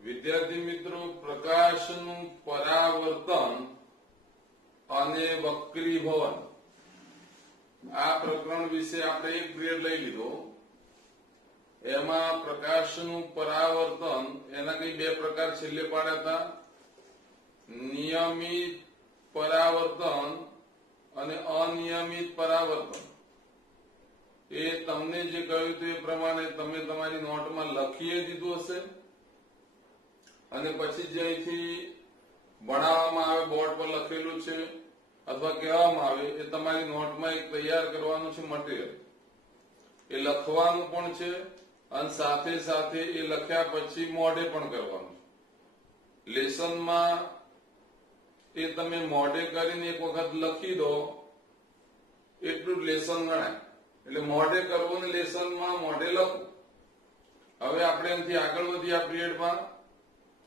વિદ્યાર્થી મિત્રો, પ્રકાશનું પરાવર્તન અને વક્રીભવન આ પ્રકરણ વિશે આપણે એક પિરિયડ લઈ લીધો. એમાં પ્રકાશનું પરાવર્તન એના કઈ બે પ્રકાર છેલ્લે પાડ્યા હતા. નિયમિત પરાવર્તન અને અનિયમિત પરાવર્તન. એ તમને જે કહ્યું હતું એ પ્રમાણે તમે તમારી નોટમાં લખી દીધું હશે અને પછી જે અહીંથી ભણાવવામાં આવે બોર્ડ પર લખેલું છે અથવા કહેવામાં આવે એ તમારી નોટમાં એક તૈયાર કરવાનું છે મટીરિયલ. એ લખવાનું પણ છે અને સાથે સાથે એ લખ્યા પછી મોઢે પણ કરવાનું છે. લેસનમાં એ તમે મોઢે કરીને એક વખત લખી દો એટલું જ લેસન ગણાય. એટલે મોઢે કરવું ને લેસનમાં મોઢે લખવું. હવે આપણે એમથી આગળ વધીએ આ પિરિયડમાં.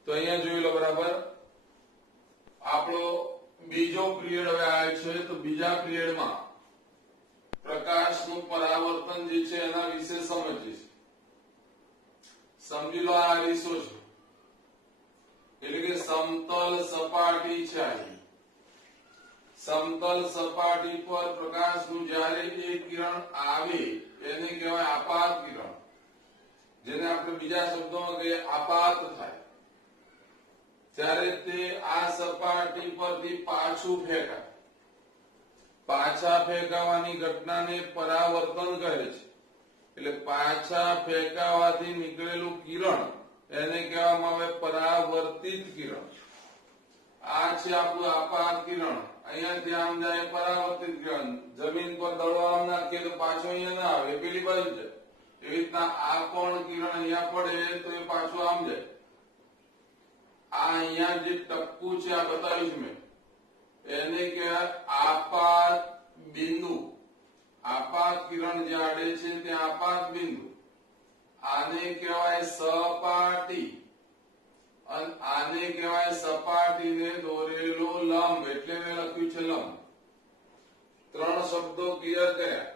તો અહીંયા જોઈ લો બરાબર. આપણો બીજો પિરિયડ હવે આવ્યો છે. તો બીજા પિરિયડમાં પ્રકાશનું પરાવર્તન જે છે એના વિશે સમજીએ. સમજી લો, આ અરીસો છે એટલે કે સમતલ સપાટી છે. સમતલ સપાટી પર પ્રકાશનું જયારે એક કિરણ આવે એને કહેવાય આપાત કિરણ, જેને આપણે બીજા શબ્દોમાં કહીએ આપાત થાય. ત્યારે તે આ સપાટી પરથી પાછું ફેંકાય. પાછા ફેંકાવાની ઘટનાને પરાવર્તન કહે છે. એટલે પાછા ફેંકાવાથી નીકળેલું કિરણ એને કહેવામાં આવે પરાવર્તિત કિરણ. આ છે આપણું આપાત કિરણ. અહીંયાથી આમ જાય પરાવર્તિત કિરણ. જમીન પર દડો આમ નાખીએ તો પાછો અહીંયા ના આવે, પેલી બાજુ જાય. એવી રીતના આ પણ કિરણ અહીંયા પડે તો એ પાછું આમ જાય. આ અહીંયા જે ટપકું છે આ બતાવ્યું મેં, એને કહેવાય આપાત બિંદુ. આપાત કિરણ જે આડે છે ત્યાં આપાત બિંદુ. આને કહેવાય સપાટી અને આને કહેવાય સપાટીને દોરેલો લંબ. એટલે મેં લખ્યું છે લંબ. ત્રણ શબ્દો ક્લિયર કર્યા.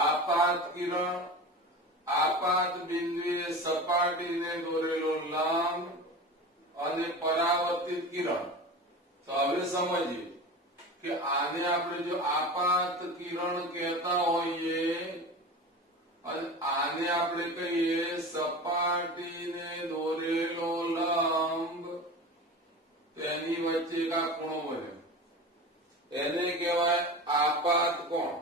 આપાત કિરણ, આપાત બિંદુએ સપાટીને દોરેલો લંબ અને પરાવર્તિત કિરણ. તો હવે સમજીએ કે આને આપણે જો આપાત કિરણ કહેતા હોઈએ અને આને આપણે કહીએ સપાટીને દોરેલો લંબ, તેની વચ્ચે એક આ ખૂણો બને. એને કહેવાય આપાત કોણ.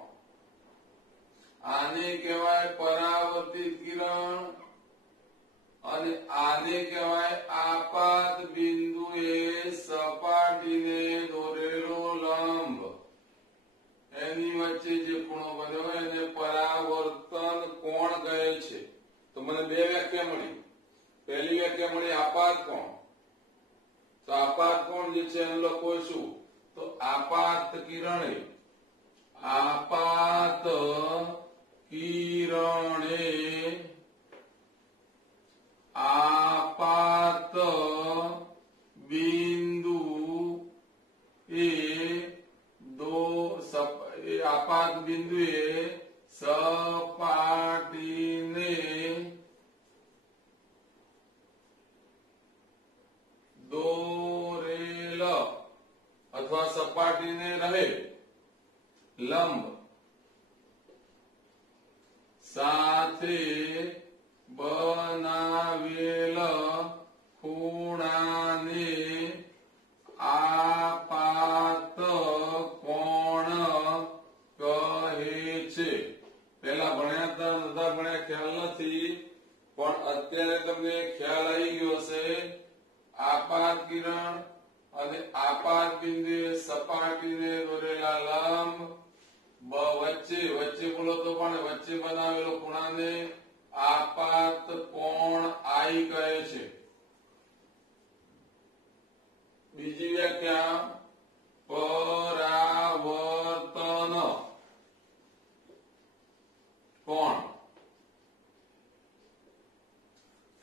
આને કહેવાય પરાવર્તિત કિરણ અને આને કહેવાય આપાત બિંદુએ સપાટીને દોરેલો લંબ. એની વચ્ચે જે ખૂણો બન્યો એને પરાવર્તન કોણ કહે છે. તો મને બે વ્યાખ્યા મળી. પહેલી વ્યાખ્યા મળી આપાત કોણ. તો આપાત કોણ જે છે એનું લખો શું? તો આપાત કિરણે, આપાત કિરણે આપાત બિંદુ એ આપાત બિંદુએ સપાટીને દોરેલ અથવા સપાટીને રહે લંબ સાથે બનાવેલ ખૂણાને આપાત કોણ કહે છે. પેલા ભણ્યા હતા, બધા ભણ્યા ખ્યાલ નથી, પણ અત્યારે તમને ખ્યાલ આવી ગયો હશે. આપાત કિરણ અને આપાત બિંદુએ સપાટીને દોરેલા લંબ વચ્ચે બોલો તો પણ વચ્ચે બનાવેલો ખૂણાને આપાત કોણ આઈ કહે છે. બીજી વ્યાખ્યા પરાવર્તન કોણ.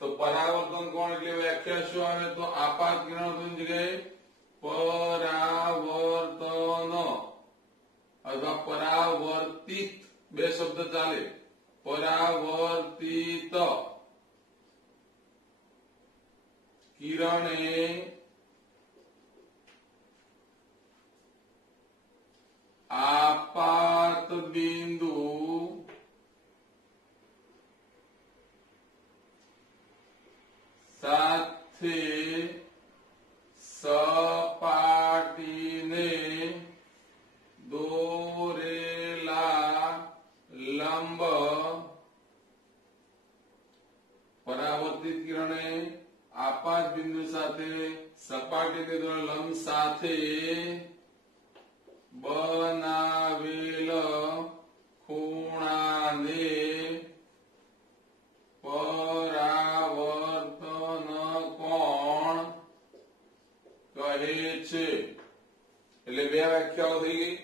તો પરાવર્તન કોણ એટલે વ્યાખ્યા શું આવે? તો આપાત કિરણ જગ્યાએ પરાવર્તન અથવા પરાવર્તિત બે શબ્દ ચાલે. પરાવર્તિત કિરણે આપાત બિંદુ સાથે સપાટીને દોરેલા લંબ પરાવર્તિત કિરણે આપાત બિંદુ સાથે સપાટીને દોરેલા લંબ સાથે બનાવેલ ખૂણાને પરાવર્તન કોણ કહે છે। એટલે બે વ્યાખ્યાઓ થઈ ગઈ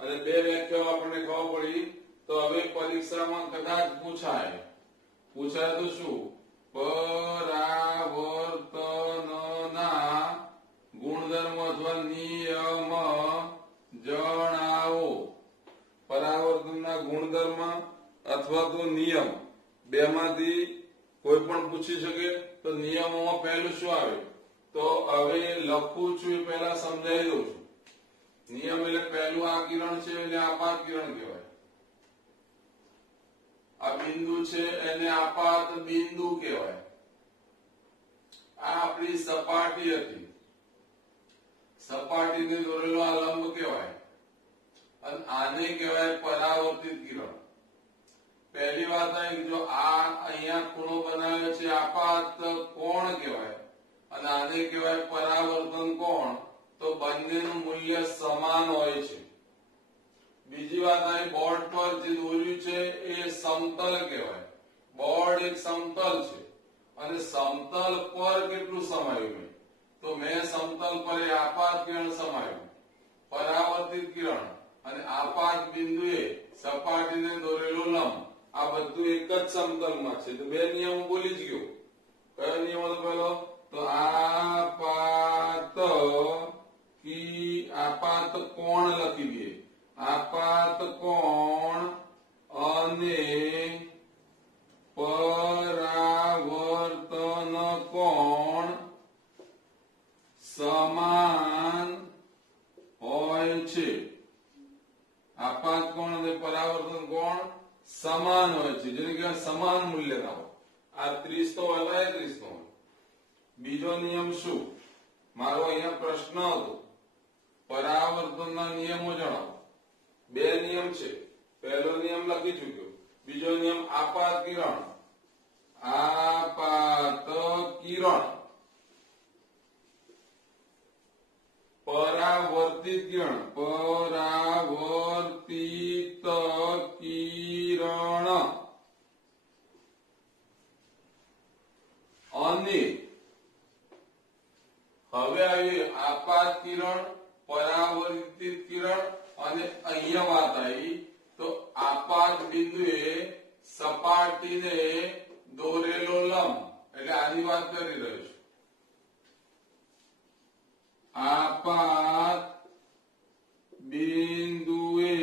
અને બે વ્યાખ્યાઓ આપણને ખબર પડી। તો હવે પરીક્ષામાં કદાચ પૂછાય તો શું પરાવર્તનના ગુણધર્મ અથવા નિયમ જણાવો। પરાવર્તનના ગુણધર્મ અથવા તો નિયમ બેમાંથી કોઈ પણ પૂછી શકે। તો નિયમોમાં પહેલું શું આવે તો હવે લખું છું એ પહેલા સમજાવી દઉં છું। નિયમ એટલે પહેલું આ કિરણ છે એટલે આપાત કિરણ કહેવાય। આ બિંદુ છે એને આપાત બિંદુ કહેવાય। આ આપણી સપાટી હતી, સપાટીને દોરેલો આ લંબ કહેવાય અને આને કહેવાય પરાવર્તિત કિરણ। પહેલી વાત આવી જો આ અહીંયા ખૂણો બનાવ્યો છે આપાત કોણ કહેવાય અને આને કહેવાય પરાવર્તન કોણ। તો બંનેનું મૂલ્ય સમાન હોય છે। બીજી વાત આવી બોર્ડ પર જે દોર્યું છે એ સમતલ કહેવાય। બોર્ડ એક સમતલ છે અને સમતલ પર કેટલું સમાયું તો મેં સમતલ પર આપાત કિરણ સમાયું। પરાવર્તિત કિરણ અને આપાત બિંદુએ સપાટીને દોરેલો લંબ આ બધું એક જ સમતલમાં છે। તો બે નિયમો બોલી જ ગયો। કયો નિયમ હતો પહેલો તો આપાત કોણ લખી દઈએ। આપાત કોણ અને પરાવર્તન કોણ સમાન હોય છે। આપાત કોણ અને પરાવર્તન કોણ સમાન હોય છે જેને કહેવાય સમાન મૂલ્યના હોય। આ 30 તો હોય 30 નો હોય। બીજો નિયમ શું મારો અહીંયા પ્રશ્ન હતો પરાવર્તનના નિયમો જણાવો। બે નિયમ છે। પહેલો નિયમ લખી ચૂક્યો। બીજો નિયમ આપાત કિરણ પરાવર્તિત કિરણ અને હવે આવી આપાત કિરણ પરાવર્તિત કિરણ અને અહીંયા વાત આવી તો આપાત બિંદુએ સપાટીને દોરેલો લંબ એટલે આની વાત કરી રહ્યો છું। આપાત બિંદુએ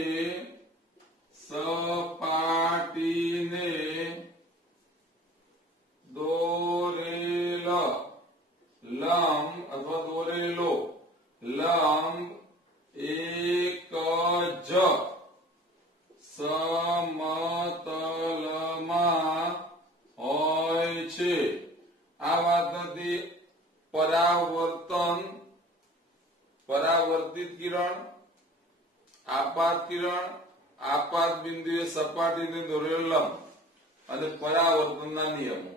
સપાટીને દોરેલ લંબ અથવા દોરેલો લંબ એક જ સમતલમાં હોય છે। આ વાત હતી પરાવર્તિત કિરણ આપાત બિંદુએ સપાટીને દોરેલો લંબ અને પરાવર્તનના નિયમો।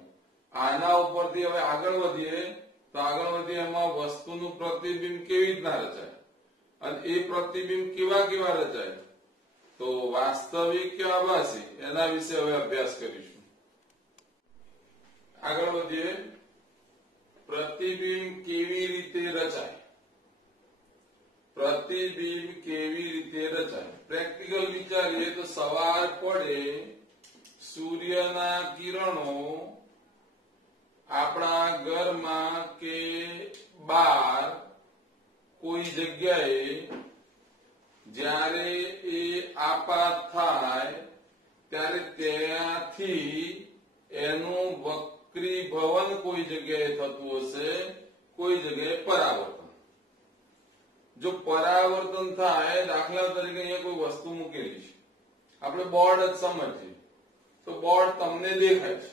આના ઉપરથી હવે આગળ વધીએ તો એમાં વસ્તુનું પ્રતિબિંબ કેવી રીતના રચાય અને એ પ્રતિબિંબ કેવા રચાય તો વાસ્તવિક કે આભાસી એના વિશે હવે અભ્યાસ કરીશું। આગળ વધીએ પ્રતિબિંબ કેવી રીતે રચાય। પ્રેક્ટિકલ વિચારીએ તો સવાર પડે સૂર્યના કિરણો આપણા ઘરમાં કે બહાર કોઈ જગ્યાએ જ્યારે એ આપાત થાય ત્યારે ત્યાંથી એનું વક્રીભવન કોઈ જગ્યાએ થતું હશે, કોઈ જગ્યાએ પરાવર્તન. જો પરાવર્તન થાય, દાખલા તરીકે અહીંયા કોઈ વસ્તુ મૂકેલી છે, આપણે બોર્ડ જ સમજીએ તો બોર્ડ તમને દેખાય છે.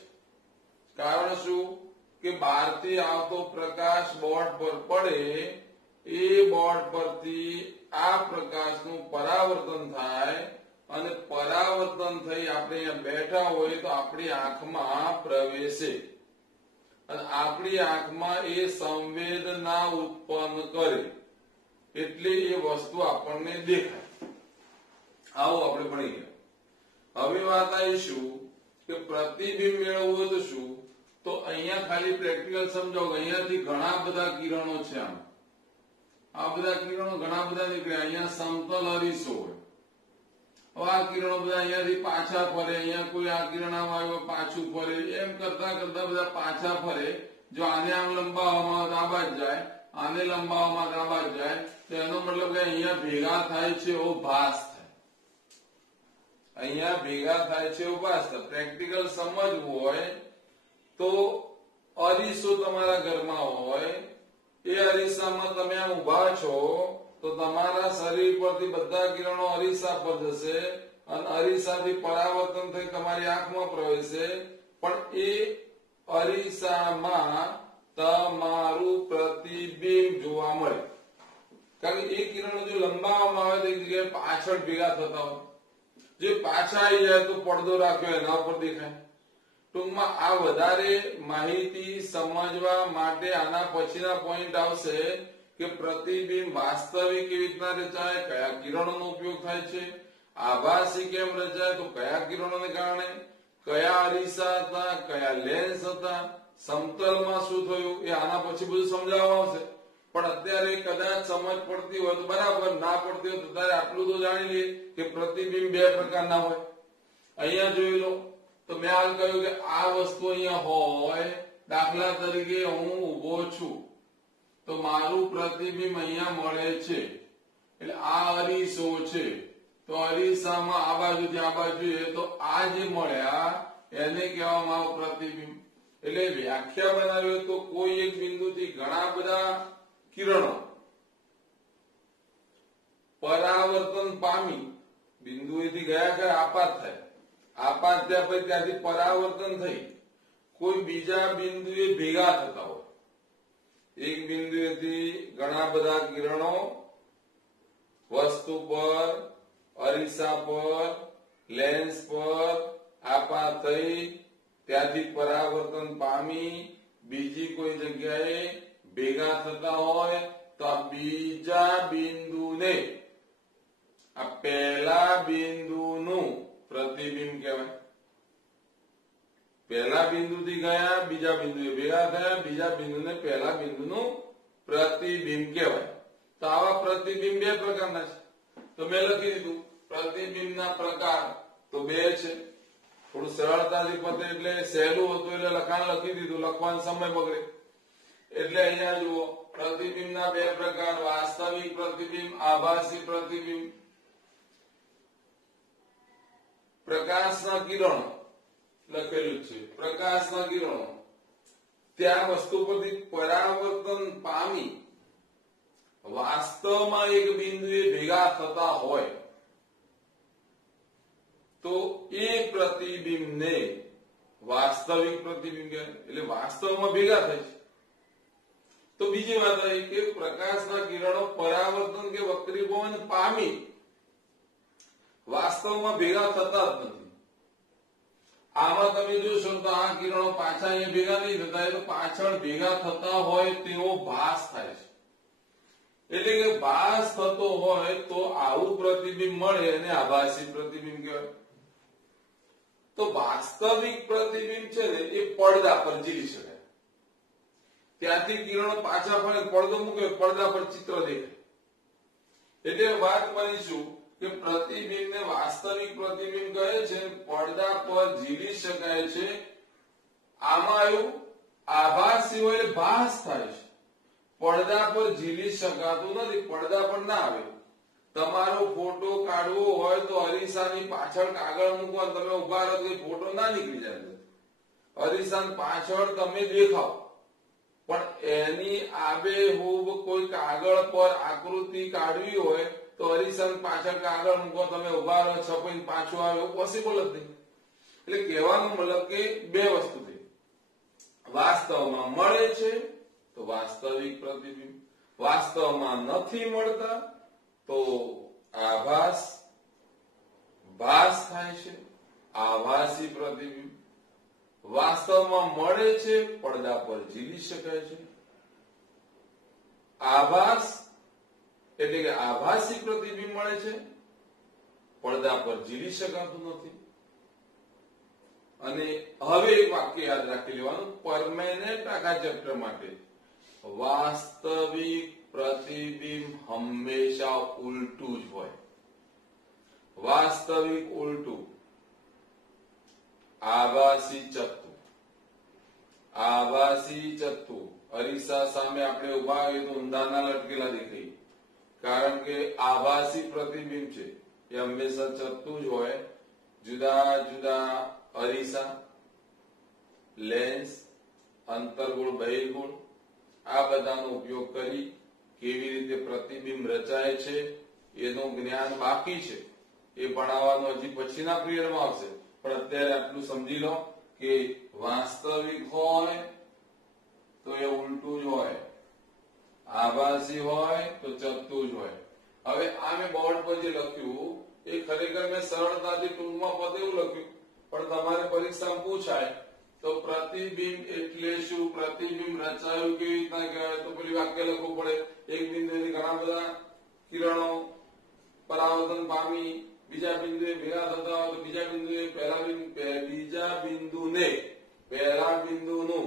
કારણ શું કે બહારથી આવતો પ્રકાશ બોર્ડ પર પડે, એ બોર્ડ પરથી આ પ્રકાશનું પરાવર્તન થાય અને પરાવર્તન થઈ આપણે અહીંયા બેઠા હોય તો આપણી આંખમાં પ્રવેશે અને આપણી આંખમાં એ સંવેદના ઉત્પન્ન કરે એટલે એ વસ્તુ આપણને દેખાય. આવો આપણે ભણી ગયા. હવે વાત આવીશું કે પ્રતિબિંબ મેળવવું હોય તો શું? તો અહીંયા ખાલી પ્રેક્ટિકલ સમજાવો. અહીંયાથી ઘણા બધા કિરણો છે. આ બધા કિરણો ઘણા બધા નીકળે. અહીંયા સમતલ અરીસો હોય. હવે આ કિરણો બધા અહીંયાથી પાછા ફરે, અહીંયા કોઈ આ કિરણ આમ આવ્યો પાછું ફરે, એમ કરતા કરતા બધા પાછા ફરે. જો આને આમ લંબાવવામાં આ બાજ જાય, આને લંબાવવામાં આ બાજ જાય, તો એનો મતલબ કે અહીંયા ભેગા થાય છે એવો ભાસ થાય. અહીંયા ભેગા થાય છે એવો ભાસ થાય. પ્રેક્ટિકલ સમજવું હોય તો અરીસો તમારા ઘરમાં હોય, એ અરીસામાં તમે આમ ઉભા છો તો તમારા શરીર પરથી બધા કિરણો અરીસા પર જશે અને અરીસાથી પરાવર્તન થઈ તમારી આંખમાં પ્રવેશે, પણ એ અરીસામાં તમારું પ્રતિબિંબ જોવા મળે. કારણ કે એ કિરણો જો લંબાવવામાં આવે તો એક જગ્યાએ પાછળ ભેગા થતા હોય. જે પાછા આવી જાય તો પડદો રાખ્યો એના ઉપર દેખાય. ટૂંકમાં આ વધારે માહિતી સમજવા માટે આના પછીના પોઈન્ટ આવશે કે પ્રતિબિંબ વાસ્તવિક કેવી રીતના રચાય, કયા કિરણોનો ઉપયોગ થાય છે, આભાસી કેમ રચાય, તો કયા કિરણોને કારણે, કયા અરીસા હતા, કયા લેન્સ હતા, સમતલમાં શું થયું, એ આના પછી બધું સમજાવવામાં આવશે. પણ અત્યારે કદાચ સમજ પડતી હોય તો બરાબર, ના પડતી હોય તો તારે આટલું તો જાણી લઈએ કે પ્રતિબિંબ બે પ્રકારના હોય. અહીંયા જોઈ લો તો મેં હાલ કહ્યું કે આ વસ્તુ અહીંયા હોય, દાખલા તરીકે હું ઉભો છું તો મારું પ્રતિબિંબ અહીંયા મળે છે, એટલે આ અરીસો છે તો અરીસામાં આ બાજુથી આ બાજુ તો આ જે મળ્યા એને કહેવામાં આવે પ્રતિબિંબ. એટલે વ્યાખ્યા બનાવી તો કોઈ એક બિંદુથી ઘણા બધા કિરણો પરાવર્તન પામી, બિંદુએથી ગયા કે આપાત થાય, આપાત થયા પછી ત્યાંથી પરાવર્તન થઈ કોઈ બીજા બિંદુએ ભેગા થતા હોય. એક બિંદુએથી ઘણા બધા કિરણો વસ્તુ પર, અરીસા પર, લેન્સ પર આપાત થઈ ત્યાંથી પરાવર્તન પામી બીજી કોઈ જગ્યાએ ભેગા થતા હોય તો આ બીજા બિંદુને આ પહેલા બિંદુનું પ્રતિબિંબ કહેવાય. પહેલા બિંદુથી ગયા બીજા બિંદુએ ભેગા થયા, બીજા બિંદુને પહેલા બિંદુનું પ્રતિબિંબ કહેવાય. તો આવા પ્રતિબિંબ બે પ્રકારના છે. તો મેં લખી દીધું પ્રતિબિંબના પ્રકાર તો બે છે. થોડું સરળતાથી પતે એટલે સહેલું હતું એટલે લખાણ લખી દીધું, લખવાનો સમય બગડે એટલે અહીંયા જુઓ પ્રતિબિંબના બે પ્રકાર, વાસ્તવિક પ્રતિબિંબ, આભાસી પ્રતિબિંબ. પ્રકાશના કિરણો લખેલું છે, પ્રકાશના કિરણો ત્યાં વસ્તુ પરથી પરાવર્તન પામી વાસ્તવમાં એક બિંદુએ ભેગા થતા હોય તો એ પ્રતિબિંબને વાસ્તવિક પ્રતિબિંબ કહેવાય. એટલે વાસ્તવમાં ભેગા થાય છે. તો બીજી વાત આવી કે પ્રકાશના કિરણો પરાવર્તન કે વક્રીભવન પામી વાસ્તવમાં ભેગા થતા જ નથી. આમાં તમે જોશો તો આ કિરણો પાછા અહીંયા ભેગા નહીં થતા, એ તો પાછળ ભેગા થતા હોય તેવો ભાસ થાય છે. એટલે કે ભાસ થતો હોય તો આવું પ્રતિબિંબ મળે અને આભાસી પ્રતિબિંબ કહેવાય. તો વાસ્તવિક પ્રતિબિંબ છે ને એ પડદા પર ઝીલી શકાય. ત્યાંથી કિરણો પાછા ફરે, પડદો મૂકે, પડદા પર ચિત્ર દેખાય. એટલે વાત કરીશું કે પ્રતિબિંબને વાસ્તવિક પ્રતિબિંબ કહે છે, પડદા પર ઝીલી શકાય છે. આમાં આવ્યું આભાસી હોય એટલે ભાસ થાય છે, પડદા પર ઝીલી શકાતું નથી, પડદા પર ના આવે. તમારો ફોટો કાઢવો હોય તો અરીસાની પાછળ કાગળ મૂકો, તમે ઉભા રહો તો ફોટો ના નીકળી જાય. અરીસાની પાછળ તમે દેખાવ, પણ એની આબેહૂબ કોઈ કાગળ પર આકૃતિ કાઢવી હોય તો અરીસાની પાછળ કાગળ મૂકો, તમે ઉભા રહો, છપાઈને પાછું આવે એવું પોસિબલ જ નહીં. એટલે કહેવાનો મતલબ કે બે વસ્તુ થઈ. વાસ્તવમાં મળે છે તો વાસ્તવિક પ્રતિબિંબ, વાસ્તવમાં નથી મળતા તો આભાસ, ભાસ થાય છે, આભાસી પ્રતિબિંબ. વાસ્તવમાં મળે છે, પડદા પર ઝીલી શકાય છે. આભાસ એટલે કે આભાસી પ્રતિબિંબ મળે છે, પડદા પર ઝીલી શકાતું નથી. અને હવે એક વાક્ય યાદ રાખી લેવાનું પરમેનન્ટ આખા ચેપ્ટર માટે. વાસ્તવિક પ્રતિબિંબ હંમેશા ઉલટું જ હોય. વાસ્તવિક ઉલટું, આભાસી ચત્તુ. આભાસી ચત્તુ અરીસા સામે આપણે ઉભા આવીએ તો ઊંધાના લટકેલા દેખાય, કારણ કે આભાસી પ્રતિબિંબ છે એ હંમેશા ચત્તુ જ હોય. જુદા જુદા અરીસા, લેન્સ, અંતર્ગોળ, બહિર્ગોળ આ બધાનો ઉપયોગ કરી કેવી રીતે પ્રતિબિંબ રચાય છે એનું જ્ઞાન બાકી છે. એ ભણાવવાનું હજી પછીના પીરિયડમાં આવશે, પણ અત્યારે આટલું સમજી લો કે વાસ્તવિક હોય તો એ ઉલટું જ હોય, આભાસી હોય તો ચત્તુ જ હોય. હવે આ મેં બોર્ડ પર જે લખ્યું એ ખરેખર મેં સરળતાથી ટૂંકમાં પદ એવું લખ્યું, પણ તમારે પરીક્ષામાં પૂછાય તો પ્રતિબિંબ એટલે શું, પ્રતિબિંબ રચાયું કેવી રીતના કહેવાય, તો પેલી વાક્ય લખવું પડે. એક બિંદુથી ઘણા બધા કિરણો પરાવર્તન પામી બીજા બિંદુએ ભેગા થતા હોય તો બીજા બિંદુને પહેલા બિંદુનું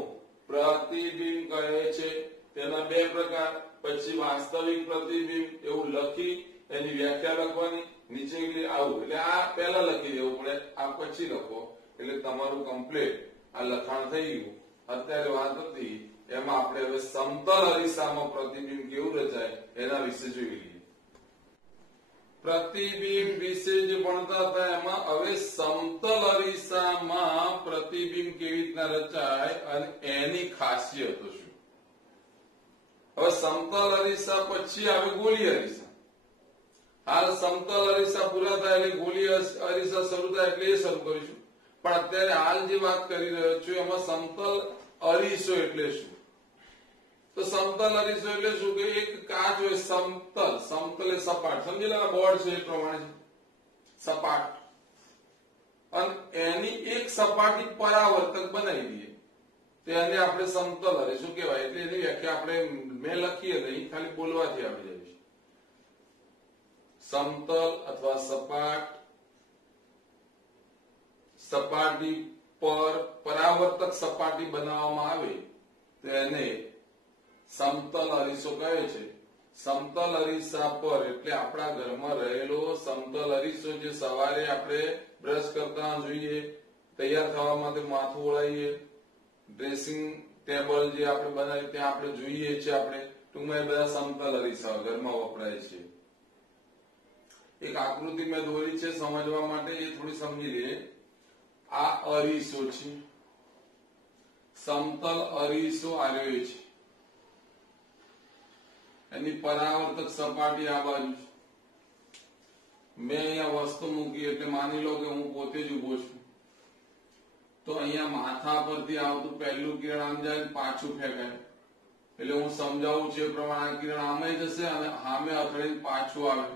પ્રતિબિંબ કહે છે. તેના બે પ્રકાર. પછી વાસ્તવિક પ્રતિબિંબ એવું લખી એની વ્યાખ્યા લખવાની, નીચે આવું, એટલે આ પહેલા લખી દેવું પડે, આ પછી લખો, એટલે તમારું કમ્પ્લીટ આ લખાણ થઈ ગયું. અત્યારે વાત હતી એમાં આપણે હવે સમતલ અરીસામાં પ્રતિબિંબ કેવું રચાય એના વિશે જોઈ લઈએ. પ્રતિબિંબ વિશે જે ભણતા હતા એમાં હવે સમતલ અરીસામાં પ્રતિબિંબ કેવી રીતના રચાય અને એની ખાસિયતો શું. હવે સમતલ અરીસા પછી આવે ગોળી અરીસા. હાલ સમતલ અરીસા પૂરા થાય એટલે ગોળી અરીસા શરૂ થાય એટલે એ શરૂ કરીશું. પણ અત્યારે હાલ જે વાત કરી રહ્યો છું એમાં સમતલ અરીસો એટલે શું. તો સમતલ અરીસો એટલે શું કે એક કાચ હોય સમતલ, સમતલ એ સપાટ, સમજી લો બોર્ડ છે એ પ્રમાણે છે સપાટ, અને એની એક સપાટી પરાવર્તક બનાવી દઈએ તેને આપણે સમતલ અરીસો કહેવાય. એટલે એની વ્યાખ્યા આપણે મેં લખીએ નહીં, ખાલી બોલવાથી આવી જાય છે. સમતલ અથવા સપાટ, સપાટી પર પરાવર્તક સપાટી બનાવવામાં આવે તો એને સમતલ અરીસો કહે છે. સમતલ અરીસા પર એટલે આપણા ઘરમાં રહેલો સમતલ અરીસો જે સવારે આપણે બ્રશ કરતા જોઈએ, તૈયાર થવા માટે માથું ઓળાઈએ, ડ્રેસિંગ ટેબલ જે આપણે બનાવીએ ત્યાં આપણે જોઈએ છીએ, આપણે ટૂંકમાં એ બધા સમતલ અરીસા ઘરમાં વપરાય છે. એક આકૃતિ મેં દોરી છે સમજવા માટે, એ થોડી સમજી લઈએ. આ અરીસો છે, સમતલ અરીસો આવ્યો છે, એની પરાવર્તક સપાટી આ બાજુ છે. મેં અહીંયા વસ્તુ મૂકી એટલે માની લો કે હું પોતે જ ઉભો છું, તો અહીંયા માથા પરથી આવતું પહેલું કિરણ આમ જાય પાછું ફેંકાય, એટલે હું સમજાવું છું એ પ્રમાણે આ કિરણ આમે જશે અને સામે અથડીને પાછું આવે,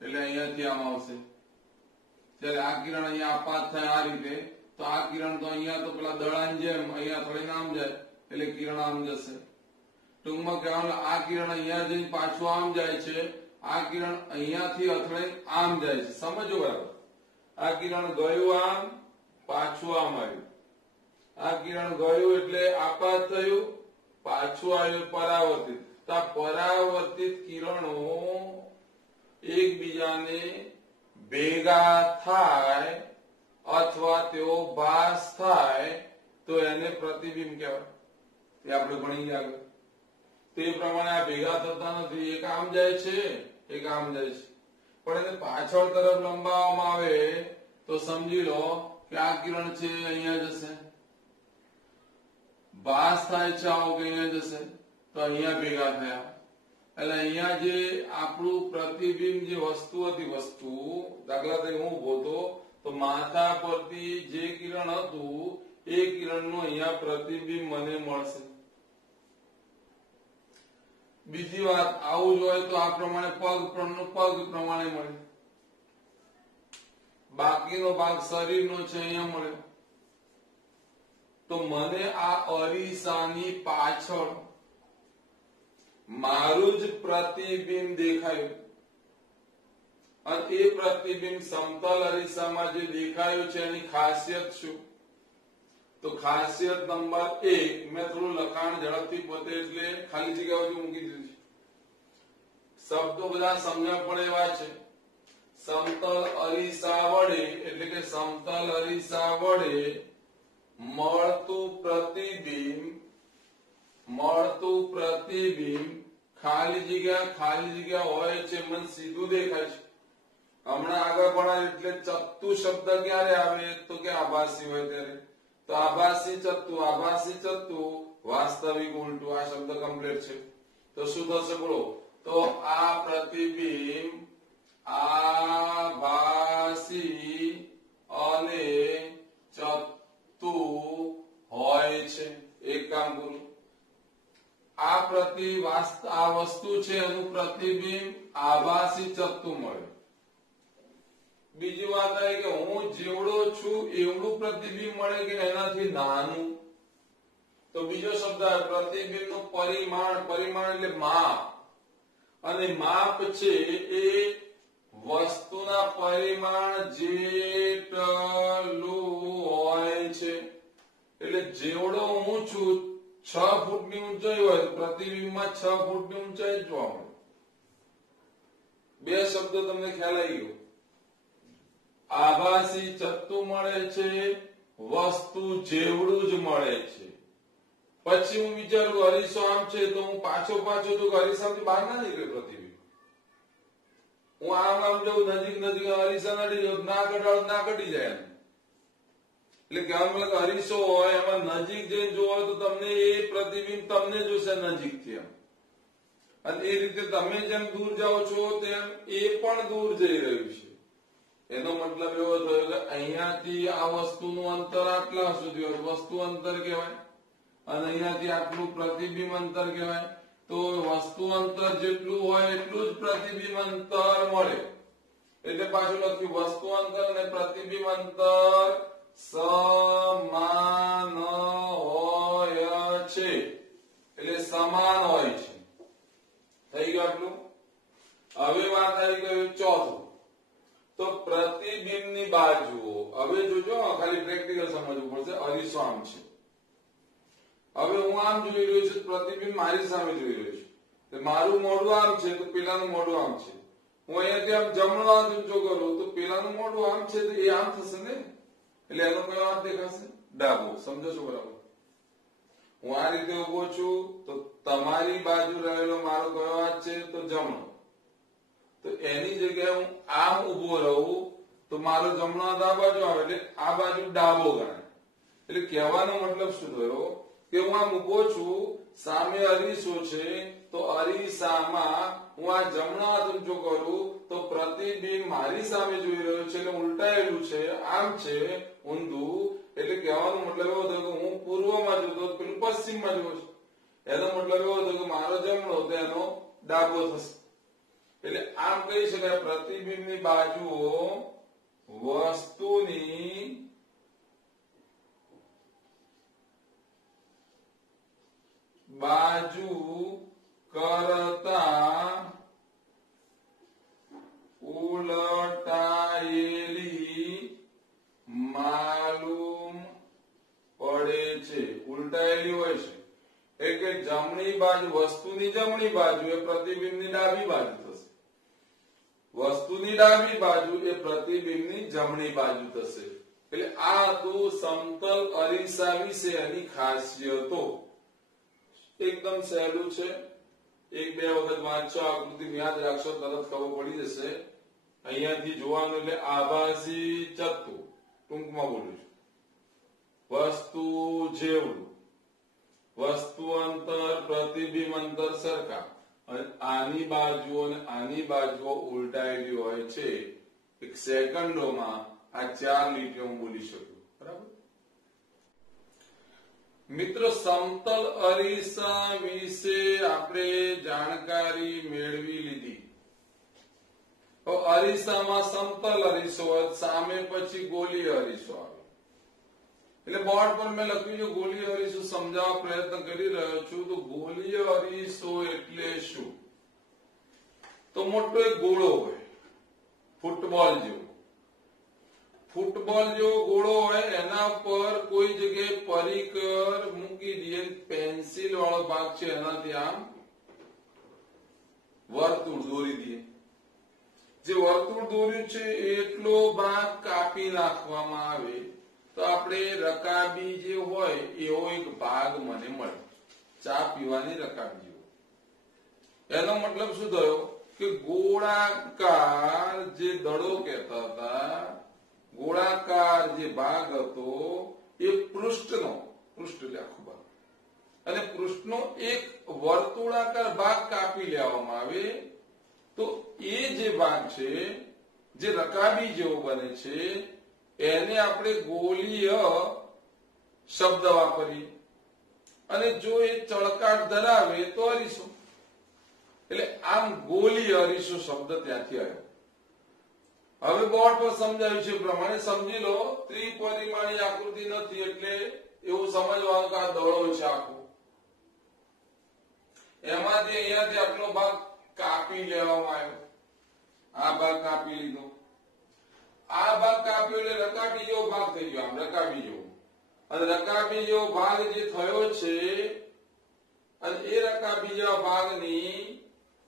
એટલે અહીંયાથી આમ આવશે. ત્યારે આ કિરણ અહીંયા આપાત થાય આ રીતે, તો આ કિરણ તો અહીંયા તો પેલા દડાની જેમ અહીંયા અથડીને આમ જાય, એટલે કિરણ આમ જશે. ટૂંકમાં કહેવાનું આ કિરણ અહીંયા જઈને પાછું આમ જાય છે, આ કિરણ અહીંયાથી અથડાઈને આમ જાય છે. સમજો બરાબર. આ કિરણ ગયું આમ, પાછું આમ આવ્યું. આ કિરણ ગયું એટલે આપાત થયું, પાછું આવ્યું પરાવર્તિત. તો આ પરાવર્તિત કિરણો એકબીજાને ભેગા થાય અથવા તેઓ ભાસ થાય તો એને પ્રતિબિંબ કહેવાય. એ આપણે ભણી આગળ. તે પ્રમાણે આ ભેગા થતા નથી, એક આમ જાય છે એક આમ જાય છે, પણ એને પાછળ તરફ લંબાવવામાં આવે તો સમજી લો કે આ કિરણ છે અહીંયા જશે, ભાસ થાય છે આવો કે અહીંયા જશે તો અહીંયા ભેગા થયા એટલે અહીંયા જે આપણું પ્રતિબિંબ જે વસ્તુ હતી વસ્તુ દાખલા તરીકે હું ઉભો હતો તો માથા પરથી જે કિરણ હતું એ કિરણનું અહીંયા પ્રતિબિંબ મને મળશે બીજી વાત આવું જ હોય તો આ પ્રમાણે પગ પ્રમાણે મળે બાકીનો ભાગ શરીરનો છે અહીંયા મળે તો મને આ અરીસાની પાછળ મારું જ પ્રતિબિંબ દેખાયું અને એ પ્રતિબિંબ સમતલ અરીસામાં જે દેખાયું છે એની ખાસિયત શું તો ખાસિયત નંબર 1 મેં થોડું લખાણ ઝડપથી પોતે એટલે ખાલી જગ્યાઓ મૂકી દીધું છે શબ્દો બધા સમજણ પડે એવા છે સમતલ અરીસા વડે એટલે કે સમતલ અરીસા વડે મળતું પ્રતિબિંબ ખાલી જગ્યા હોય છે મને સીધું દેખાય છે હમણાં આગળ ભણાય એટલે ચત્તુ શબ્દ ક્યારે આવે તો કે આભાસી હોય ત્યારે તો આભાસી ચત્તુ વાસ્તવિક ઉલટું આ શબ્દ કમ્પ્લીટ છે તો શું થશે બોલો તો આ પ્રતિબિંબ આભાસી અને ચત્તુ હોય છે એક કામ કરું આ વસ્તુ છે એનું પ્રતિબિંબ આભાસી ચત્તુ મળે બીજી વાત એ કે હું જેવડો છું એવડું પ્રતિબિંબ મળે કે એનાથી નાનું તો બીજો શબ્દ પ્રતિબિંબનું પરિમાણ એટલે માપ અને માપ છે એ વસ્તુના પરિમાણ જેટલું હોય છે એટલે જેવડો હું છું 6 ફૂટની ઊંચાઈ હોય તો પ્રતિબિંબમાં 6 ફૂટની ઊંચાઈ જોવા મળે બે શબ્દો તમને ખ્યાલ આવી ગયો આભાસી ચત્તુ મળે છે વસ્તુ જેવડું જ મળે છે પછી હું વિચારું અરીસો આમ છે તો હું પાછો તો અરીસામાંથી બહાર ના નીકળે પ્રતિબિંબ હું આમ જઉં નજીક અરીસા નડી જાઉં ના કટાડો ના કટી જાય એટલે કહેવાનો મતલબ અરીસો હોય એમાં નજીક જઈને જોવો તો તમને એ પ્રતિબિંબ તમને જોશે નજીકથી એમ અને એ રીતે તમે જેમ દૂર જાઓ છો તેમ એ પણ દૂર જઈ રહ્યું છે એનો મતલબ એવો થયો કે અહીંયાથી આ વસ્તુનું અંતર આટલા સુધી હોય વસ્તુ અંતર કહેવાય અને અહીંયાથી આટલું પ્રતિબિંબ અંતર કહેવાય તો વસ્તુ અંતર જેટલું હોય એટલું જ પ્રતિબિંબ અંતર મળે એટલે પાછું લખ્યું વસ્તુ અંતર અને પ્રતિબિંબ અંતર સમાન હોય છે એટલે સમાન હોય છે થઈ ગયું આટલું હવે વાત આવી ગયું ચોથું તો પ્રતિબિંબની બાજુઓ હવે જોજો ખાલી પ્રેક્ટિકલ સમજવું પડશે અરીસો આમ છે હવે હું આમ જોઈ રહ્યો છું પ્રતિબિંબ મારી સામે જોઈ રહ્યો છું મારું મોઢું આમ છે તો પેલાનું મોઢું આમ છે હું અહીંયાથી આમ જમણો હાથ ઊંચો કરું તો પેલાનું મોઢું આમ છે તો એ આમ થશે ને એટલે એનો કયો હાથ દેખાશે ડાબો સમજો છો બરાબર હું આ રીતે ઉભો છું તો તમારી બાજુ રહેલો મારો કયો હાથ છે તો જમણો તો એની જગ્યાએ હું આમ ઉભો રહું તો મારો જમણો હાથ આ બાજુ આવે એટલે આ બાજુ ડાબો ગણાય એટલે કહેવાનો મતલબ શું થયો કે હું આમ ઉભો છું સામે અરીસો છે તો અરીસામાં હું આ જમણો હાથ ઊંચો કરું તો પ્રતિબિંબ મારી સામે જોઈ રહ્યો છે એટલે ઉલટાયેલું છે આમ છે ઊંધું એટલે કહેવાનો મતલબ એવો થયો કે હું પૂર્વમાં જોતો પેલું પશ્ચિમમાં જોઉં છું એનો મતલબ એવો થયો કે મારો જમણો તો એનો ડાબો થશે એટલે આમ કહી શકાય પ્રતિબિંબની બાજુઓ વસ્તુની બાજુ કરતા ઉલટાયેલી માલુમ પડે છે ઉલટાયેલી હોય છે એટલે જમણી બાજુ વસ્તુની જમણી બાજુ એ પ્રતિબિંબની ડાબી બાજુ થશે વસ્તુની ડાબી બાજુ એ પ્રતિબિંબની જમણી બાજુ થશે એટલે આ હતું સમતલ અરીસા વિશે એની ખાસિયતો એકદમ સહેલું છે એક બે વખત વાંચો આકૃતિ યાદ રાખશો તરત ખબર પડી જશે અહીંયાથી જોવાનું એટલે આભાસી ચત્તુ ટૂંકમાં બોલું છું વસ્તુ જેવડું વસ્તુ અંતર, પ્રતિબિંબ અંતર સરખા, અને આની બાજુઓ અને આની બાજુઓ ઉલટાયેલી હોય છે. એક સેકન્ડોમાં આ 4 લીટીઓ હું બોલી શકું. બરાબર મિત્રો, સમતલ અરીસા વિશે આપણે જાણકારી મેળવી લીધી. અરીસામાં સમતલ અરીસો હોય, સામે પછી ગોલીય અરીસો આવે. એટલે બોર્ડ પર મેં લખ્યું છે ગોલીય અરીસો સમજાવવા પ્રયત્ન કરી રહ્યો છું. તો ગોલીય અરીસો એટલે શું? તો મોટો એક ગોળો હોય, ફૂટબોલ જેવો. ફૂટબોલ જેવો ગોળો હોય, એના પર કોઈ જગ્યાએ પરિકર મૂકી દઈએ, પેન્સિલ વાળો ભાગ છે એનાથી આમ વર્તુળ દોરી દઈએ. જે વર્તુળ દોર્યું છે એટલો ભાગ કાપી નાખવામાં આવે તો આપણે રકાબી જે હોય એવો એક ભાગ મને મળે. ચા પીવાની રકાબી જેવો. એનો મતલબ શું થયો કે ગોળાકાર જે દડો કહેતા હતા, ગોળાકાર જે ભાગ હતો એ પૃષ્ઠનો, પૃષ્ઠ એટલે આખો ભાગ, અને પૃષ્ઠનો એક વર્તુળાકાર ભાગ કાપી લેવામાં આવે તો એ જે ભાગ છે જે રકાબી જેવો બને છે એને આપણે ગોલીય શબ્દ વાપરીએ. અને જો એ ચળકાટ ધરાવે તો અરીસો. એટલે આમ ગોલીય અરીસો શબ્દ ત્યાંથી આવ્યો. હવે બોર્ડ પર સમજાવ્યું છે પ્રમાણે સમજી લો. ત્રિપરિમાણીય આકૃતિ નથી એટલે એવું સમજવાનું કે આ દડો છે આખો, એમાંથી અહીંયાથી આટલો ભાગ કાપી લેવામાં આવ્યો. આ ભાગ કાપી લીધો, આ ભાગ કાપ્યો એટલે રકાબી જેવો ભાગ થઈ ગયો. આમ રકાબી જેવો, અને રકાબી જેવો ભાગ જે થયો છે, અને એ રકાબી જેવા ભાગની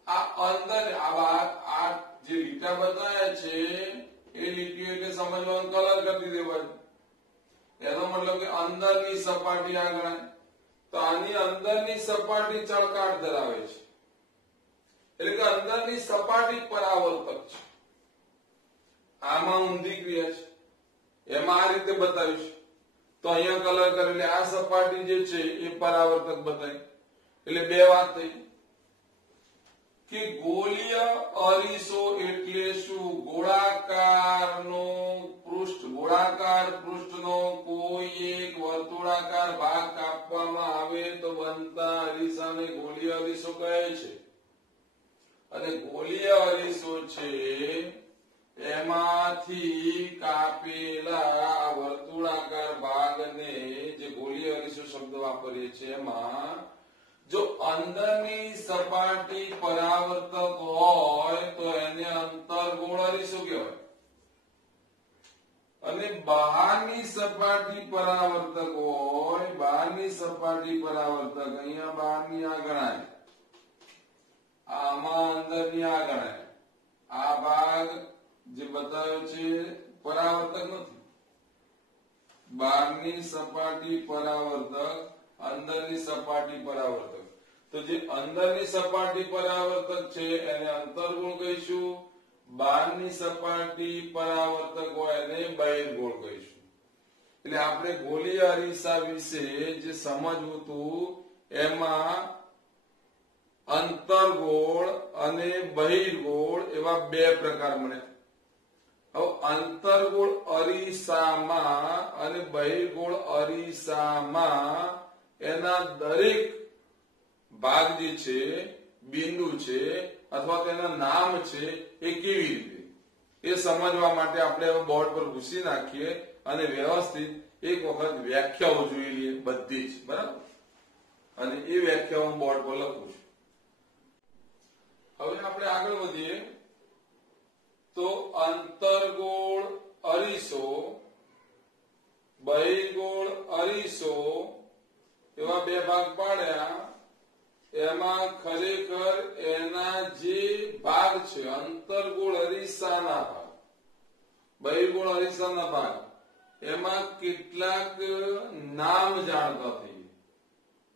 આ અંદર આ ભાગ, આ જે લીટા બતાવ્યા છે એ લીટીઓ એટલે સમજવાનું કલર કરી દેવાનું. એનો મતલબ કે અંદરની સપાટી આ ગણાય. તો આની અંદરની સપાટી ચળકાટ ધરાવે છે, એટલે કે અંદરની સપાટી પરાવર્તક છે. આમાં ઊંધી ક્રિયા છે, એમાં આ રીતે બતાવીશ. તો અહીંયા કલર કરે એટલે આ સપાટી જે છે એ પરાવર્તક બતાવી. એટલે બે વાત થઈ કે ગોલીય અરીસો એટલે શું? ગોળાકારનો પૃષ્ઠ, ગોળાકાર પૃષ્ઠનો કોઈ એક વર્તુળાકાર ભાગ કાપવામાં આવે તો બનતા અરીસાને ગોલીય અરીસો કહે છે. અને ગોલીય અરીસો છે એમાંથી કાપેલા વર્તુળાકાર ભાગને જે ગોલીય અરીસો શબ્દ વાપરીએ છીએ એમાં જો અંદરની સપાટી પરાવર્તક હોય તો એને અંતર્ગોળ અરીસો કહેવાય, અને બહારની સપાટી પરાવર્તક હોય, બહારની સપાટી પરાવર્તક અહીંયા બહારની આ ગણાય, આમાં અંદરની આ ગણાય. આ ભાગ જે બતાવ્યો છે પરાવર્તક નથી. બહારની સપાટી પરાવર્તક, અંદરની સપાટી પરાવર્તક. તો જે અંદરની સપાટી પરાવર્તક છે એને અંતર્ગોળ કહીશું, બહારની સપાટી પરાવર્તક હોય એને બહિર્ગોળ કહીશું. એટલે આપણે ગોલીય અરીસા વિશે જે સમજવું હતું એમાં અંતર્ગોળ અને બહિર્ગોળ એવા બે પ્રકાર મળ્યા. હવે અંતર્ગોળ અરીસામાં અને બહિર્ગોળ અરીસામાં એના દરેક ભાગ જે છે, બિંદુ છે અથવા તેના નામ છે એ કેવી રીતે એ સમજવા માટે આપણે હવે બોર્ડ પર ઘૂસી નાખીએ અને વ્યવસ્થિત એક વખત વ્યાખ્યાઓ જોઈ લઈએ બધી જ. બરાબર? અને એ વ્યાખ્યાઓ હું બોર્ડ પર લખું છું. હવે આપણે આગળ વધીએ તો અંતર્ગોળ અરીસો, બહિર્ગોળ અરીસો એવા બે ભાગ પાડ્યા. એમાં ખરેખર એના જે ભાગ છે અંતર્ગોળ અરીસાના ભાગ, બહિર્ગોળ અરીસાના ભાગ, એમાં કેટલાક નામ જાણતા થઈએ.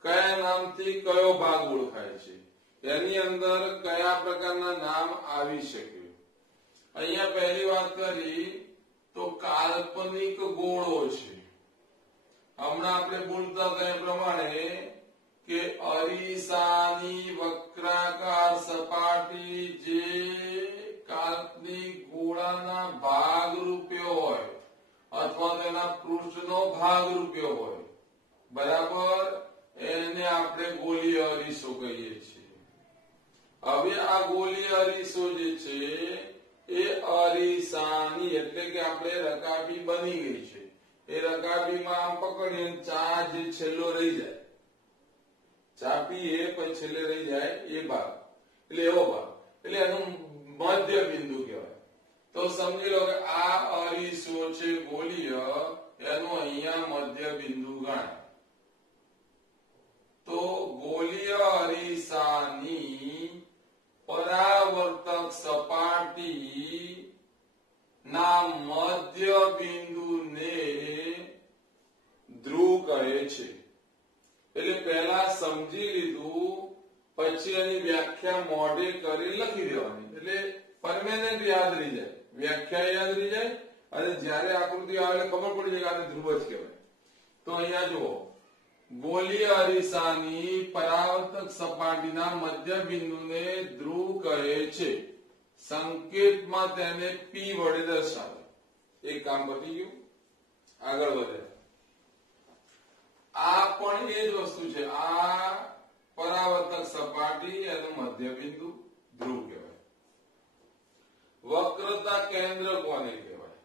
કયા નામથી કયો ભાગ ઓળખાય છે, એની અંદર કયા પ્રકારના નામ આવી શકે. અહીંયા પહેલી વાત કરી તો કાલ્પનિક ગોળો છે. હમણાં આપણે બોલતા હતા એ પ્રમાણે કે અરીસાની વક્રાકાર સપાટી જે કાલ્પનિક ગોળાના ભાગ રૂપે હોય અથવા તેના પૃષ્ઠનો ભાગ રૂપે હોય, બરાબર, એને આપણે ગોલીય અરીસો કહીએ છીએ. હવે આ ગોલીય અરીસો જે છે એ અરીસાની એટલે કે આપણે રકાબી બની ગઈ છે. એ રકાબીમાં આમ પકડીએ ચા જે છેલ્લો રહી જાય, ચા પીએ પછી છેલ્લે રહી જાય એ ભાગ, એટલે એવો ભાગ, એટલે એનું મધ્ય બિંદુ કહેવાય. તો સમજી લો કે આ અરીસો છે ગોલીય, એનું અહીંયા મધ્ય બિંદુ ગણાય. તો ગોલીય અરીસાની પરાવર્તક સપાટી ના મધ્ય બિંદુને ધ્રુવ કહે છે. એટલે પહેલા સમજી લીધું, પછી એની વ્યાખ્યા મોઢે કરી લખી દેવાની, એટલે પરમેનન્ટ યાદ રહી જાય, વ્યાખ્યા યાદ રહી જાય, અને જયારે આકૃતિ આવે ખબર પડી જાય કે આને ધ્રુવ જ કહેવાય. તો અહીંયા જુઓ, ગોલીય અરીસાની પરાવર્તક સપાટીના મધ્ય બિંદુને ધ્રુવ કહે છે. સંકેતમાં તેને પી વડે દર્શાવે. એક કામ પતી ગયું, આગળ વધે. આ પણ એ જ વસ્તુ છે, આ પરાવર્તક સપાટી એનું મધ્ય બિંદુ ધ્રુવ કહેવાય. વક્રતા કેન્દ્ર કોને કહેવાય?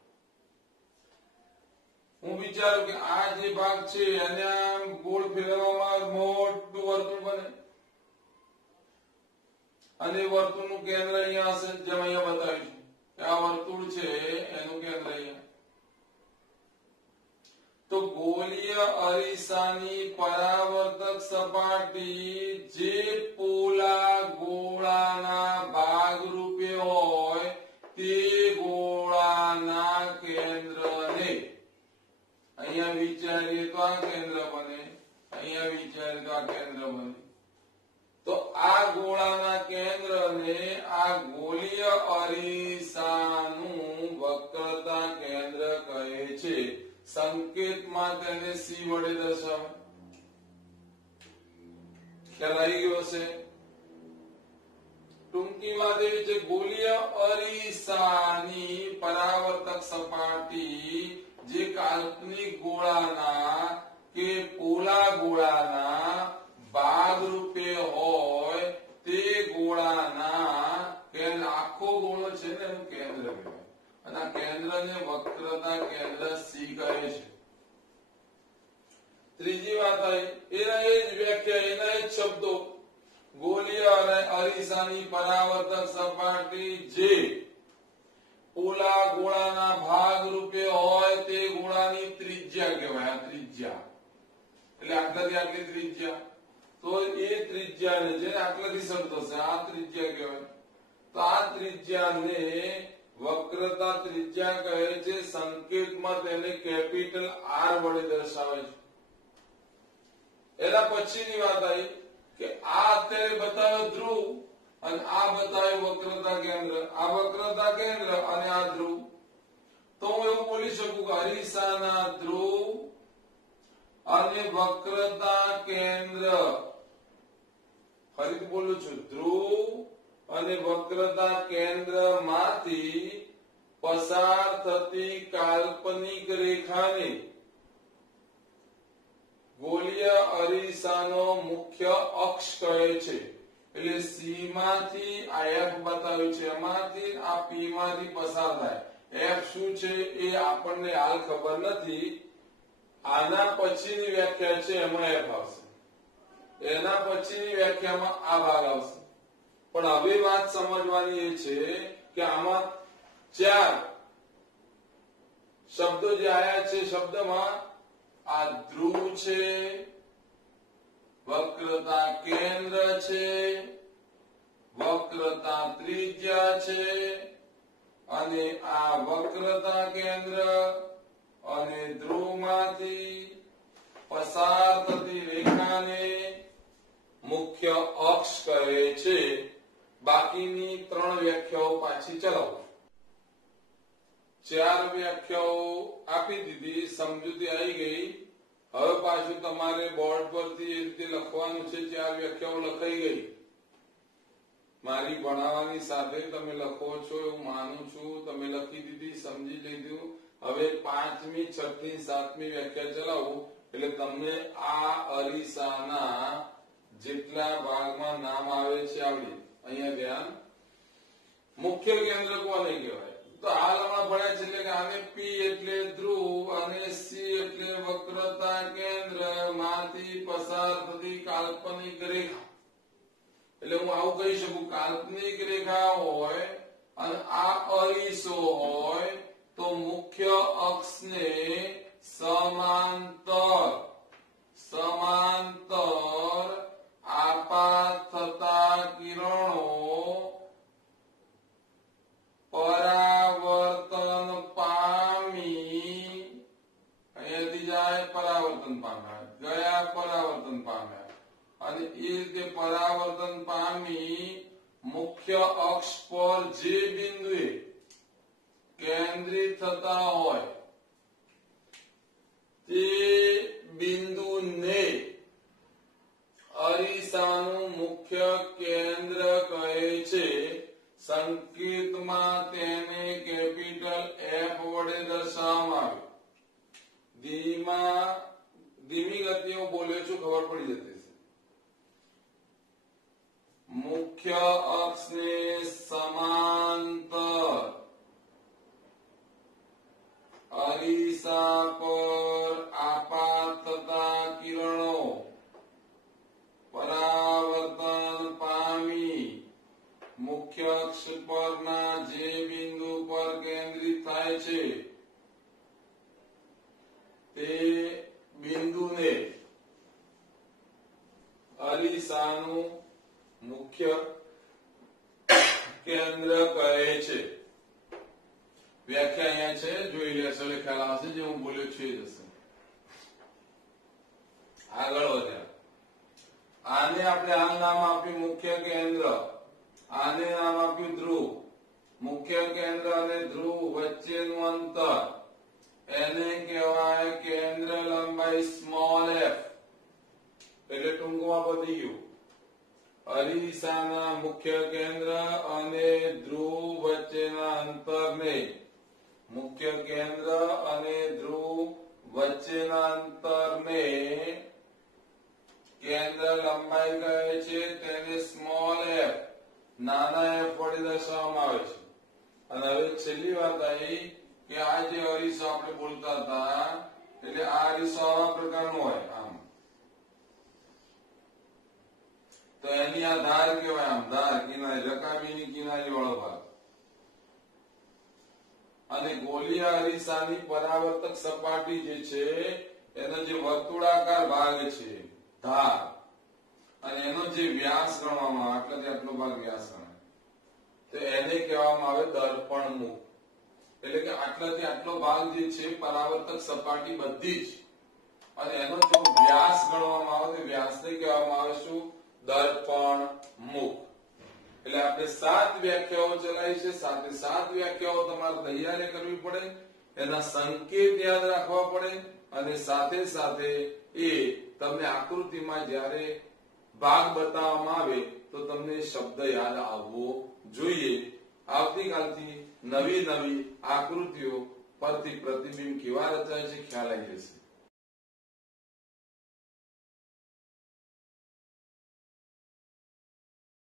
હું વિચારું કે આ જે ભાગ છે એને આમ ગોળ ફેરવવામાં મોટું વર્તુળ બને, અને વર્તુળનું કેન્દ્ર અહીંયા હશે, જેમ અહીંયા બતાવ્યું છે. આ વર્તુળ છે એનું કેન્દ્ર અહીંયા. તો ગોલીય અરીસાની પરાવર્તક સપાટી જે પોલા ગોળાના ભાગ રૂપે હોય તે ગોળાના કેન્દ્રને અહીંયા વિચારીએ તો આ કેન્દ્ર બને, અહીંયા વિચારીએ તો આ કેન્દ્ર બને. તો આ ગોળાના કેન્દ્રને આ ગોલીય અરીસાનું વક્રતા કેન્દ્ર કહે છે. સંકેતમાં તેને સી વડે દર્શાવે. ખ્યાલ આવી ગયો હશે? ટૂંકી વાત એવી છે, ગોલીય અરીસાની પરાવર્તક સપાટી જે કાલ્પનિક ગોળાના કે પોલા ગોળાના ભાગ રૂપે હોય તે ગોળાના કેન્દ્ર, આખો ગોળો છે ને એનું કેન્દ્ર કહેવાય. અને આ કેન્દ્રને વક્રતા કેન્દ્ર સી કહે છે. ત્રીજી વાત આવી, એના એ જ વ્યાખ્યા, એના એ જ શબ્દો. ગોલીય અરીસાની પરાવર્તક સપાટી જે પોલા ગોળાના ભાગ રૂપે હોય તે ગોળાની ત્રિજ્યા કહેવાય. આ ત્રિજ્યા એટલે આટલાથી આટલી ત્રિજ્યા, તો એ ત્રિજ્યાને જે આટલાથી શબ્દ છે આ ત્રિજ્યા કહેવાય. તો આ ત્રિજ્યાને વક્રતા ત્રિજ્યા કહે છે. સંકેતમાં તેને કેપિટલ આર વડે દર્શાવે છે. એના પછીની વાત આવી કે આ અત્યારે બતાવ્યો ધ્રુવ અને આ બતાવ્યું વક્રતા કેન્દ્ર. આ વક્રતા કેન્દ્ર અને આ ધ્રુવ. તો હું એવું બોલી શકું કે અરીસાના ધ્રુવ અને વક્રતા કેન્દ્ર, ફરીથી બોલું છું, ધ્રુવ અને વક્રતા કેન્દ્રમાંથી પસાર થતી કાલ્પનિક રેખાને ગોલીય અરીસાનો મુખ્ય અક્ષ કહે છે. એટલે સી માંથી આ એફ બતાવ્યું છે, એમાંથી આ પી માંથી પસાર થાય. એફ શું છે એ આપણને હાલ ખબર નથી. આના પછીની વ્યાખ્યા છે એમાં એફ આવશે, એના પછીની વ્યાખ્યામાં આ ભાગ આવશે. પણ હવે વાત સમજવાની એ છે કે આમાં ચાર શબ્દો જે આયા છે, શબ્દમાં આ ધ્રુવ છે, વક્રતા કેન્દ્ર છે, વક્રતા ત્રિજ્યા છે, અને આ વક્રતા કેન્દ્ર અને ધ્રુવમાંથી પસાર થતી રેખાને મુખ્ય અક્ષ કહે છે. બાકીની ત્રણ વ્યાખ્યાઓ પાછી ચલાવો. ચાર વ્યાખ્યાઓ આપી દીધી, સમજૂતી આવી ગઈ. હવે પાછું તમારે બોર્ડ પરથી એ રીતે લખવાનું છે. 4 વ્યાખ્યાઓ લખાઈ ગઈ. મારી ભણાવવાની સાથે તમે લખો છો એવું માનું છું. તમે લખી દીધી, સમજી લીધું. હવે 5મી, 6મી, 7મી વ્યાખ્યા ચલાવો એટલે તમને આ અરીસાના જેટલા ભાગમાં નામ આવે છે આવડે. અહીંયા ધ્યાન. મુખ્ય કેન્દ્ર કોને કહેવાય? તો હાલ હમણાં ભણ્યા છે એટલે કે આને પી એટલે ધ્રુવ અને સી એટલે વક્રતા કેન્દ્ર માંથી પસાર થતી કાલ્પનિક રેખા. એટલે હું આવું કહી શકું, કાલ્પનિક રેખા હોય અને આ અરીસો હોય તો મુખ્ય અક્ષને સમાંતર આપાત થતા કિરણો પરાવર્તન પામી, અહીંયાથી જાય પરાવર્તન પામ્યા, ગયા પરાવર્તન પામ્યા, અને એ રીતે પરાવર્તન પામી મુખ્ય અક્ષ પર જે બિંદુએ કેન્દ્રિત થતા હોય તે બિંદુને અરીસાનું મુખ્ય કેન્દ્ર કહે છે. સંકેતમાં તેને કેપિટલ એફ વડે દર્શાવવામાં આવે. ધીમી ગતિએ હું બોલ્યો છું, ખબર પડી જતી છે. મુખ્ય અક્ષને સમાંતર અરીસા પર આપાત થતા કિરણો પરાવર્તન પામી મુખ્ય અક્ષ પરના જે બિંદુ પર કેન્દ્રિત થાય છે તે બિંદુને અરીસાનું મુખ્ય કેન્દ્ર કહે છે. વ્યાખ્યા અહીંયા છે, જોઈ લેશો એટલે ખ્યાલ આવશે. જે હું બોલ્યો છું એ જશે. આગળ વધ્યા. આને આપણે આ નામ આપ્યું મુખ્ય કેન્દ્ર, આને નામ આપ્યું ધ્રુવ. મુખ્ય કેન્દ્ર અને ધ્રુવ વચ્ચેનું અંતર એને કહેવાય કેન્દ્ર લંબાઈ સ્મોલ એફ. એટલે ટૂંકમાં પતી ગયું. અરીસાના મુખ્ય કેન્દ્ર અને ધ્રુવ વચ્ચેના અંતરને મુખ્ય કેન્દ્ર અને ધ્રુવ વચ્ચેના અંતરને કેન્દ્ર લંબાઈ કહે છે. તેને સ્મોલ એફ, નાના એફ વડે દર્શાવવામાં આવે છે. અને હવે છેલ્લી વાત આવી કે આ જે અરીસો આપણે બોલતા હતા એટલે આ અરીસો આવા પ્રકારનો હોય આમ, તો એની આ ધાર કહેવાય. આમ ધાર, કિનારી, રકાબીની કિનારી વાળો ભાગ. અને ગોલીય અરીસાની પરાવર્તક સપાટી જે છે એનો જે વર્તુળાકાર ભાગ છે ધાર, અને એનો જે વ્યાસ ગણવામાં આવે આટલાથી આટલો ભાગ વ્યાસ ગણાય તો એને કહેવામાં આવે દર્પણ મુખ. એટલે કે આટલાથી આટલો ભાગ જે છે પરાવર્તક સપાટી બધી જ, અને એનો જો વ્યાસ ગણવામાં આવે તો વ્યાસને કહેવામાં આવે શું? દર્પણ મુખ. એટલે આપણે 7 વ્યાખ્યાઓ ચલાવી છે. 7 વ્યાખ્યાઓ તમારે તૈયારી કરવી પડે, એના સંકેત યાદ રાખવા પડે, અને સાથે સાથે એ તમને આકૃતિમાં જ્યારે ભાગ બતાવવામાં આવે તો તમને શબ્દ યાદ આવવો જોઈએ. આવતીકાલથી નવી આકૃતિઓ પરથી પ્રતિબિંબ કેવા રચાય છે ખ્યાલ આવી જશે.